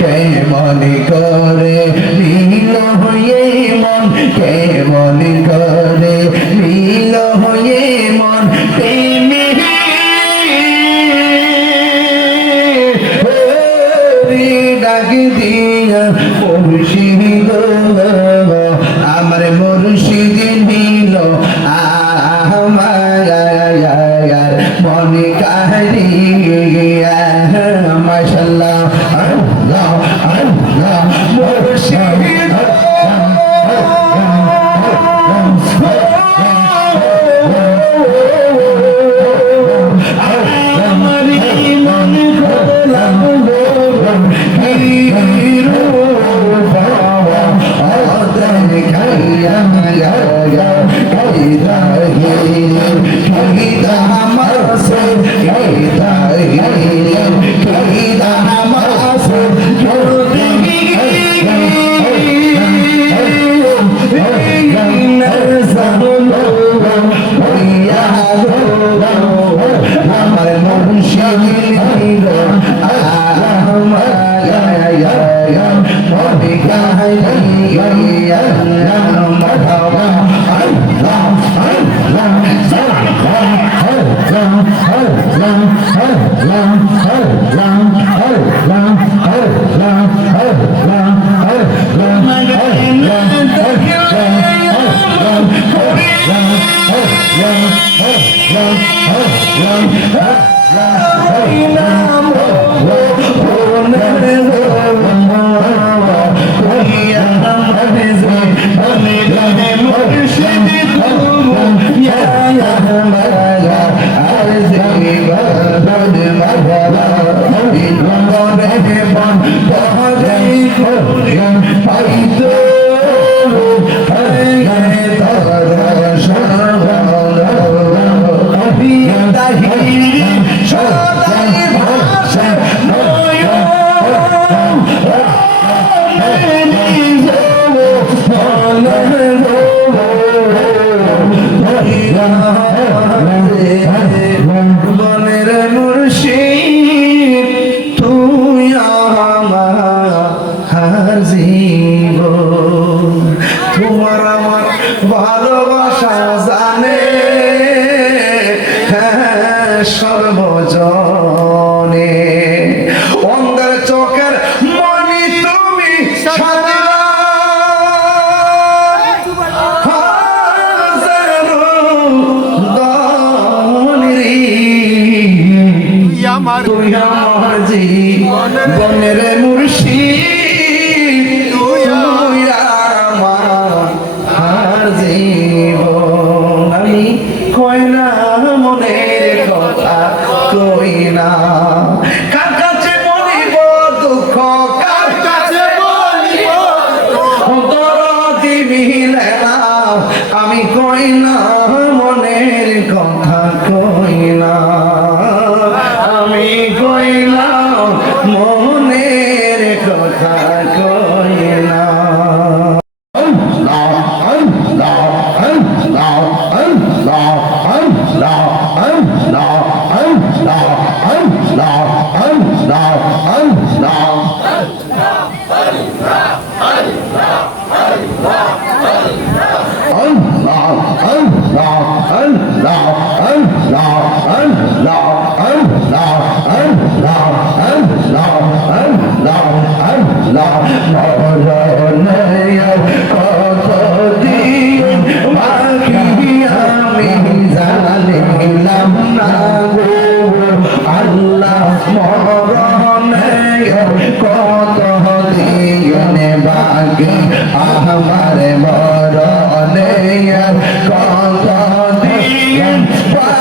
কে মনে করে মনে কাহিয়া মাশাল্লাহ। Amém. escada, irmão.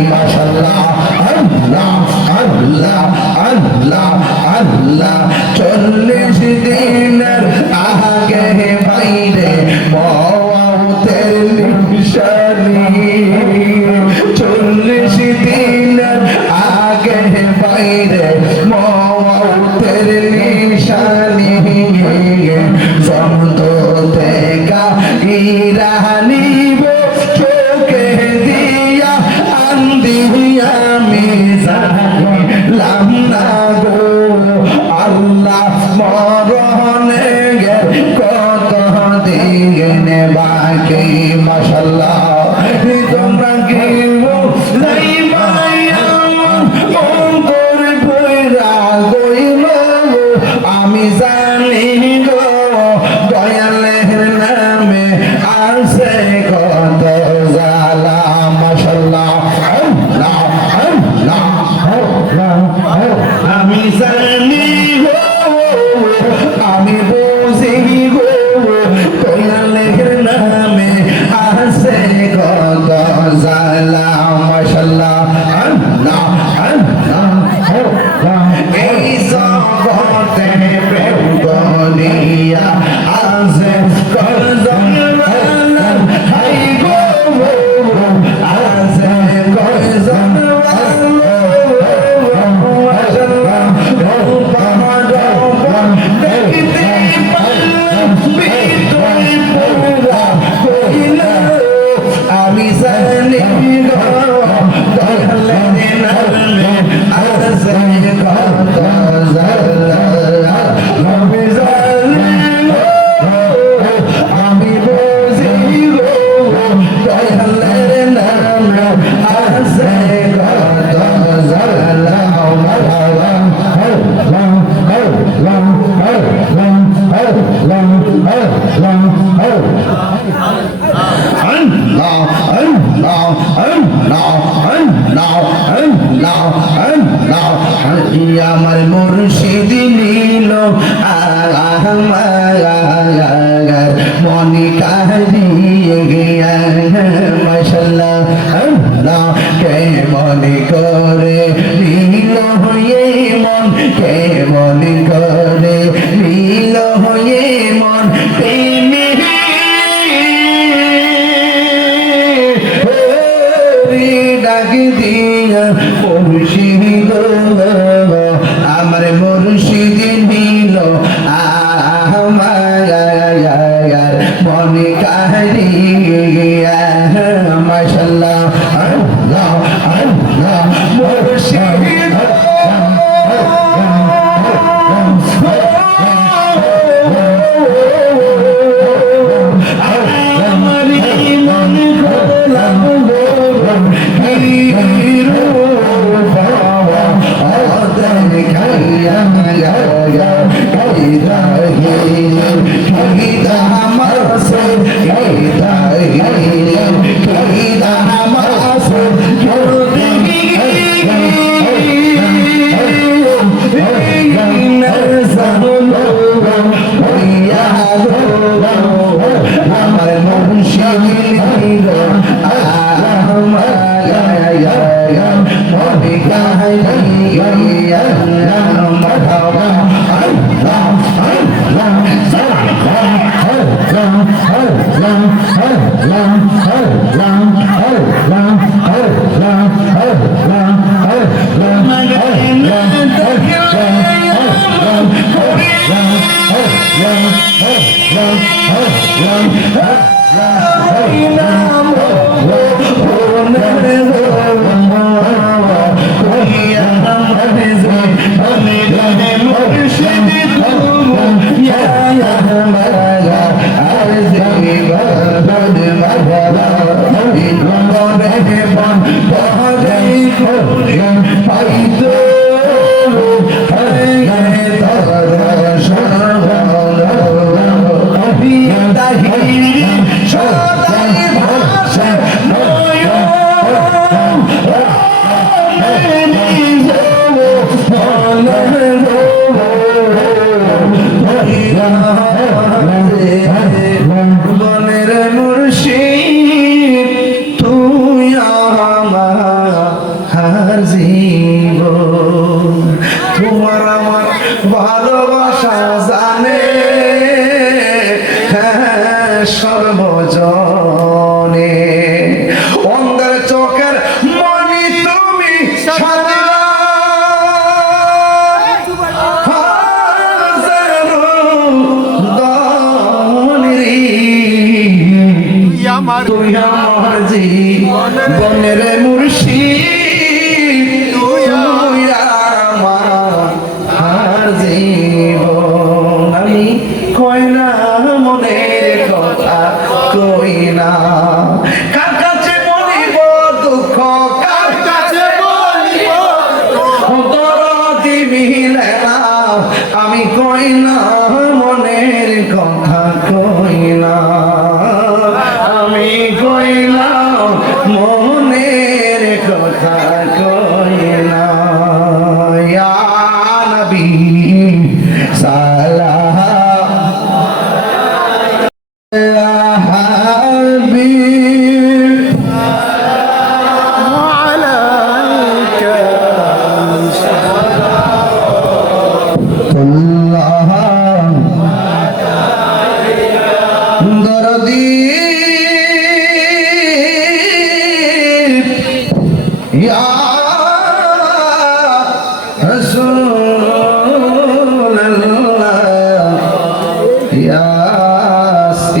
মাশাল্লাহ আল্লাহ আল্লাহ আল্লাহ আল্লাহ। চল্লিশ দিনের আগে বাইরে মতের নিশানি। চল্লিশ দিনের আগে বাইরে মতের নিশানি। জন্ম দেখা ইরানি আমার মুর্শিদ নীল মনে কাহিয়ে গিয়া মশাল্লা কে মনে করে নীল হয়ে মন কে মনে করে Yeah. বনের মুর্শিদ তোমার আমার ভালোবাসা জানে হ্যাঁ, সর্বজনে। অন্ধের চোখের মনি তুমি সারা mere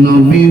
নবী